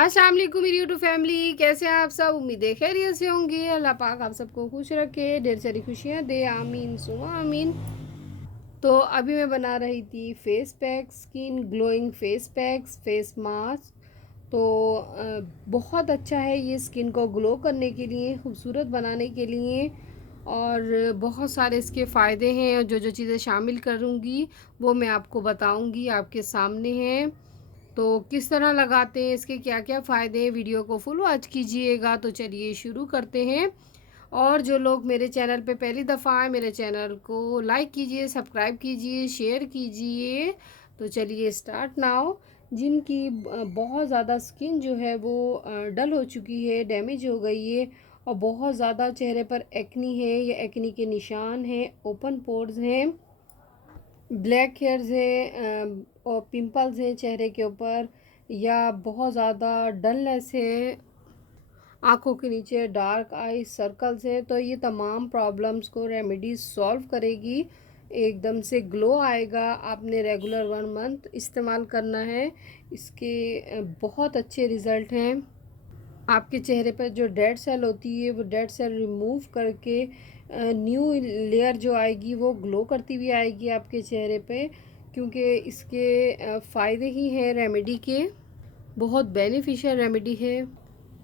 अस्सलाम वालेकुम मेरी यूट्यूब फैमिली, कैसे हैं आप सब। उम्मीद है खैरियत से होंगे। अल्लाह पाक आप सबको खुश रखे, ढेर सारी खुशियाँ दे, आमीन सुमा आमीन। तो अभी मैं बना रही थी face pack, skin glowing face packs, face mask. तो बहुत अच्छा है ये स्किन को ग्लो करने के लिए, खूबसूरत बनाने के लिए। और बहुत सारे इसके फ़ायदे हैं और जो जो चीज़ें शामिल करूँगी वो मैं आपको बताऊँगी, आपके सामने हैं। तो किस तरह लगाते हैं, इसके क्या क्या फ़ायदे हैं, वीडियो को फुल वॉच कीजिएगा। तो चलिए शुरू करते हैं। और जो लोग मेरे चैनल पे पहली दफ़ा आए, मेरे चैनल को लाइक कीजिए, सब्सक्राइब कीजिए, शेयर कीजिए। तो चलिए स्टार्ट नाउ। जिनकी बहुत ज़्यादा स्किन जो है वो डल हो चुकी है, डैमेज हो गई है, और बहुत ज़्यादा चेहरे पर एक्नी है या एक्नी के निशान हैं, ओपन पोर्स हैं, ब्लैक हेयर्स है, और पिंपल्स हैं चेहरे के ऊपर, या बहुत ज़्यादा डलनेस है, आँखों के नीचे डार्क आई सर्कल्स हैं, तो ये तमाम प्रॉब्लम्स को रेमेडीज सॉल्व करेगी। एकदम से ग्लो आएगा। आपने रेगुलर 1 मंथ इस्तेमाल करना है। इसके बहुत अच्छे रिज़ल्ट हैं। आपके चेहरे पर जो डेड सेल होती है वो डेड सेल रिमूव करके न्यू लेयर जो आएगी वो ग्लो करती हुई आएगी आपके चेहरे पे, क्योंकि इसके फ़ायदे ही हैं रेमेडी के। बहुत बेनिफिशियल रेमेडी है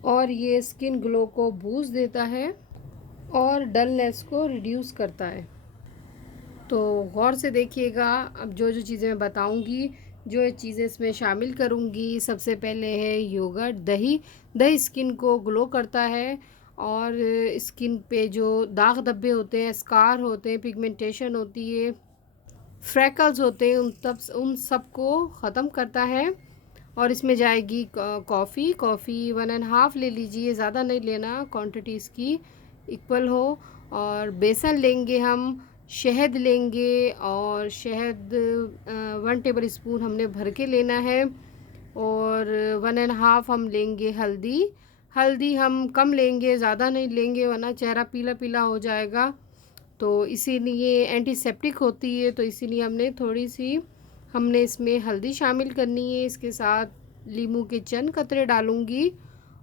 और ये स्किन ग्लो को बूस्ट देता है और डलनेस को रिड्यूस करता है। तो गौर से देखिएगा। अब जो जो चीज़ें मैं बताऊंगी, जो चीज़ें इसमें शामिल करूंगी, सबसे पहले है योगर्ट, दही। दही स्किन को ग्लो करता है और स्किन पे जो दाग धब्बे होते हैं, स्कार होते हैं, पिगमेंटेशन होती है, फ्रैकल्स होते हैं, उन सब को ख़त्म करता है। और इसमें जाएगी कॉफ़ी। कॉफ़ी 1.5 ले लीजिए, ज़्यादा नहीं लेना, क्वांटिटी इसकी इक्वल हो। और बेसन लेंगे हम, शहद लेंगे, और शहद 1 टेबल स्पून हमने भर के लेना है। और 1.5 हम लेंगे हल्दी। हल्दी हम कम लेंगे, ज़्यादा नहीं लेंगे वरना चेहरा पीला पीला हो जाएगा। तो इसीलिए एंटीसेप्टिक होती है, तो इसीलिए हमने इसमें हल्दी शामिल करनी है। इसके साथ लीमू के चंद कतरे डालूंगी।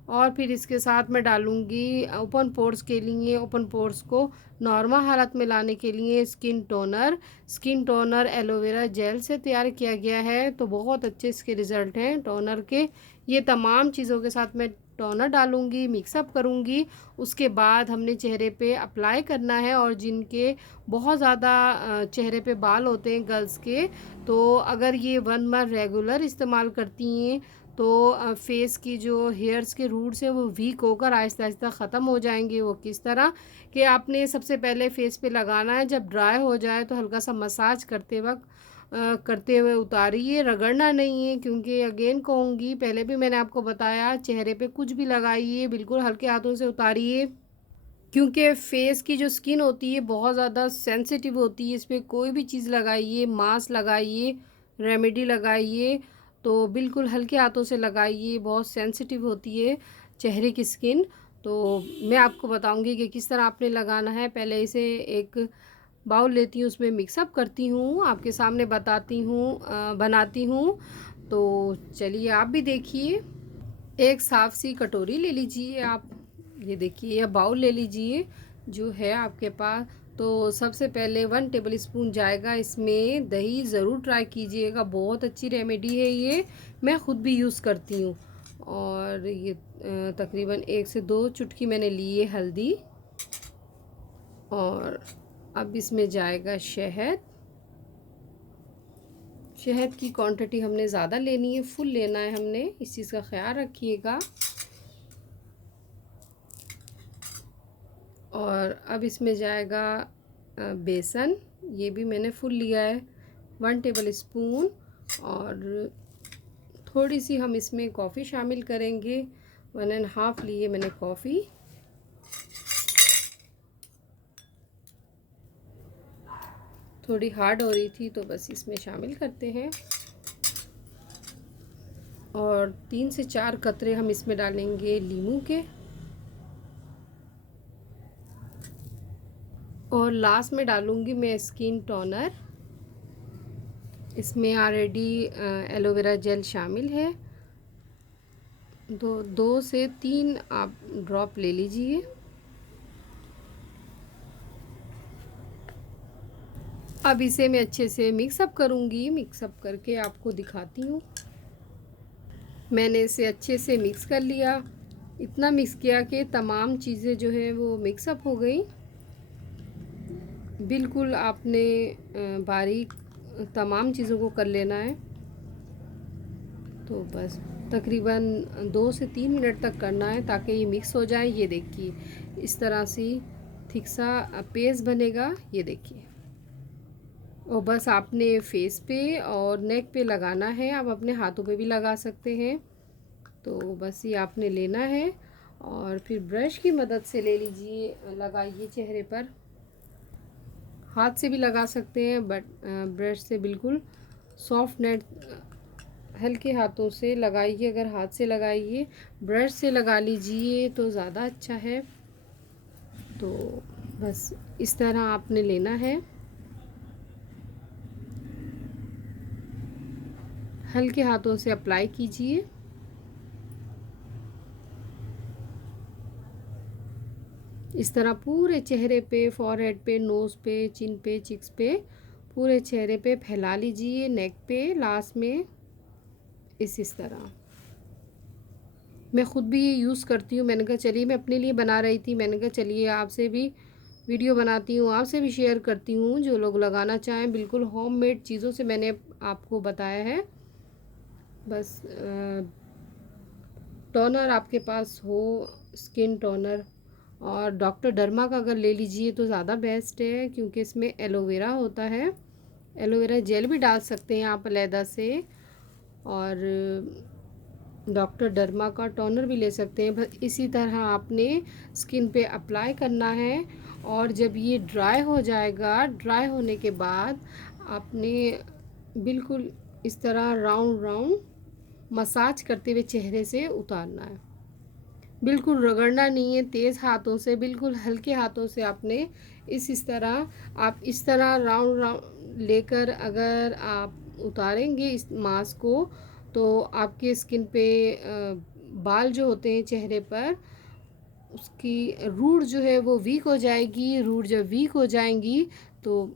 और फिर इसके साथ मैं डालूंगी ओपन पोर्स के लिए, ओपन पोर्स को नॉर्मल हालत में लाने के लिए skin toner. Skin toner aloe vera gel से तैयार किया गया है, तो बहुत अच्छे इसके रिज़ल्ट हैं टोनर के। ये तमाम चीज़ों के साथ मैं टोनर डालूंगी, मिक्सअप करूंगी। उसके बाद हमने चेहरे पे अप्लाई करना है। और जिनके बहुत ज़्यादा चेहरे पे बाल होते हैं गर्ल्स के, तो अगर ये 1 मंथ रेगुलर इस्तेमाल करती हैं तो फेस की जो हेयर्स के रूट्स हैं वो वीक होकर आहिस्ता आहिस्ता ख़त्म हो जाएंगे। वो किस तरह कि आपने सबसे पहले फेस पे लगाना है, जब ड्राई हो जाए तो हल्का सा मसाज करते वक्त करते हुए उतारिए, रगड़ना नहीं है। क्योंकि अगेन कहूँगी, पहले भी मैंने आपको बताया, चेहरे पे कुछ भी लगाइए बिल्कुल हल्के हाथों से उतारिए, क्योंकि फेस की जो स्किन होती है बहुत ज़्यादा सेंसिटिव होती है। इस पर कोई भी चीज़ लगाइए, मास्क लगाइए, रेमेडी लगाइए, तो बिल्कुल हल्के हाथों से लगाइए। बहुत सेंसिटिव होती है चेहरे की स्किन। तो मैं आपको बताऊंगी कि किस तरह आपने लगाना है। पहले इसे एक बाउल लेती हूँ, उसमें मिक्सअप करती हूँ, आपके सामने बताती हूँ, बनाती हूँ। तो चलिए आप भी देखिए। एक साफ सी कटोरी ले लीजिए आप, ये देखिए, या बाउल ले लीजिए जो है आपके पास। तो सबसे पहले 1 टेबल स्पून जाएगा इसमें दही। ज़रूर ट्राई कीजिएगा, बहुत अच्छी रेमेडी है ये, मैं ख़ुद भी यूज़ करती हूँ। और ये तकरीबन 1 से 2 चुटकी मैंने ली है हल्दी। और अब इसमें जाएगा शहद। शहद की क्वांटिटी हमने ज़्यादा लेनी है, फुल लेना है हमने, इस चीज़ का ख्याल रखिएगा। और अब इसमें जाएगा बेसन। ये भी मैंने फुल लिया है, 1 टेबल स्पून। और थोड़ी सी हम इसमें कॉफ़ी शामिल करेंगे, 1.5 लिए मैंने कॉफ़ी। थोड़ी हार्ड हो रही थी तो बस इसमें शामिल करते हैं। और 3 से 4 कतरे हम इसमें डालेंगे लीमू के। और लास्ट में डालूंगी मैं स्किन टोनर। इसमें ऑलरेडी एलोवेरा जेल शामिल है। दो से 3 आप ड्रॉप ले लीजिए। अब इसे मैं अच्छे से मिक्सअप करूँगी। मिक्सअप करके आपको दिखाती हूँ। मैंने इसे अच्छे से मिक्स कर लिया। इतना मिक्स किया कि तमाम चीज़ें जो है वो मिक्सअप हो गई। बिल्कुल आपने बारीक तमाम चीज़ों को कर लेना है। तो बस तकरीबन 2 से 3 मिनट तक करना है ताकि ये मिक्स हो जाए। ये देखिए इस तरह से थिक सा पेस्ट बनेगा। ये देखिए, और बस आपने फेस पे और नेक पे लगाना है। आप अपने हाथों पे भी लगा सकते हैं। तो बस ये आपने लेना है और फिर ब्रश की मदद से ले लीजिए, लगाइए चेहरे पर। हाथ से भी लगा सकते हैं बट ब्रश से बिल्कुल सॉफ्ट नेट हल्के हाथों से लगाइए। अगर हाथ से लगाइए, ब्रश से लगा लीजिए तो ज़्यादा अच्छा है। तो बस इस तरह आपने लेना है। हल्के हाथों से अप्लाई कीजिए। इस तरह पूरे चेहरे पे, फॉरहेड पे, नोज़ पे, चिन पे, चिक्स पे, पूरे चेहरे पे फैला लीजिए। नेक पे लास्ट में इस तरह। मैं ख़ुद भी ये यूज़ करती हूँ। मैंने कहा चलिए, मैं अपने लिए बना रही थी, मैंने कहा चलिए आपसे भी वीडियो बनाती हूँ, आपसे भी शेयर करती हूँ। जो लोग लगाना चाहें, बिल्कुल होममेड चीज़ों से मैंने आपको बताया है। बस टोनर आपके पास हो, स्किन टोनर, और डॉक्टर डर्मा का अगर ले लीजिए तो ज़्यादा बेस्ट है, क्योंकि इसमें एलोवेरा होता है। एलोवेरा जेल भी डाल सकते हैं आप अलहदा से, और डॉक्टर डर्मा का टोनर भी ले सकते हैं। बस इसी तरह आपने स्किन पे अप्लाई करना है। और जब ये ड्राई हो जाएगा, ड्राई होने के बाद आपने बिल्कुल इस तरह राउंड राउंड मसाज करते हुए चेहरे से उतारना है। बिल्कुल रगड़ना नहीं है, तेज़ हाथों से, बिल्कुल हल्के हाथों से आपने इस तरह, आप इस तरह राउंड राउंड लेकर अगर आप उतारेंगे इस मास्क को, तो आपके स्किन पे बाल जो होते हैं चेहरे पर, उसकी रूट जो है वो वीक हो जाएगी। रूट जब वीक हो जाएंगी तो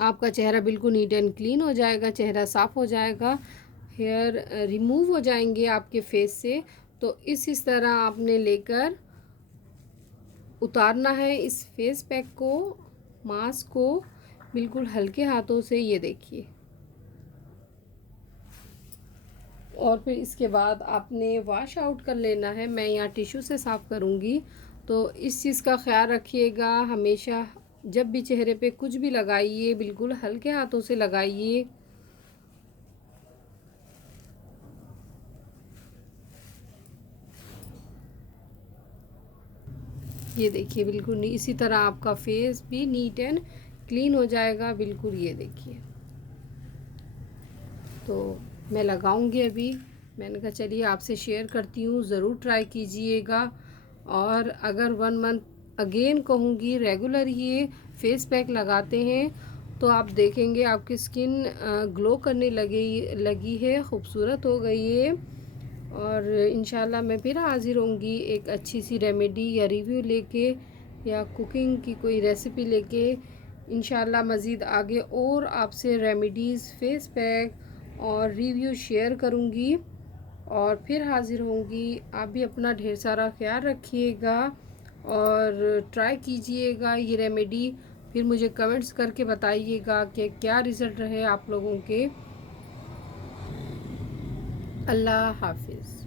आपका चेहरा बिल्कुल नीट एंड क्लीन हो जाएगा, चेहरा साफ़ हो जाएगा, हेयर रिमूव हो जाएंगे आपके फेस से। तो इस तरह आपने लेकर उतारना है इस फेस पैक को, मास्क को, बिल्कुल हल्के हाथों से। ये देखिए, और फिर इसके बाद आपने वॉश आउट कर लेना है। मैं यहाँ टिश्यू से साफ़ करूँगी। तो इस चीज़ का ख्याल रखिएगा, हमेशा जब भी चेहरे पे कुछ भी लगाइए, बिल्कुल हल्के हाथों से लगाइए। ये देखिए, बिल्कुल इसी तरह आपका फेस भी नीट एंड क्लीन हो जाएगा। बिल्कुल ये देखिए, तो मैं लगाऊंगी अभी। मैंने कहा चलिए आपसे शेयर करती हूँ, ज़रूर ट्राई कीजिएगा। और अगर 1 मंथ अगेन कहूँगी, रेगुलर ये फेस पैक लगाते हैं तो आप देखेंगे आपकी स्किन ग्लो करने लगी है, खूबसूरत हो गई है। और इंशाल्लाह मैं फिर हाज़िर होंगी एक अच्छी सी रेमेडी या रिव्यू लेके, या कुकिंग की कोई रेसिपी लेके। इंशाल्लाह मज़ीद आगे और आपसे रेमेडीज़, फेस पैक और रिव्यू शेयर करूँगी और फिर हाज़िर होंगी। आप भी अपना ढेर सारा ख्याल रखिएगा और ट्राई कीजिएगा ये रेमेडी। फिर मुझे कमेंट्स करके बताइएगा कि क्या रिज़ल्ट रहे आप लोगों के। अल्लाह हाफिज़।